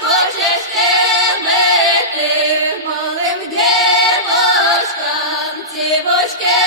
Хоче скелети, молим демонці, войське.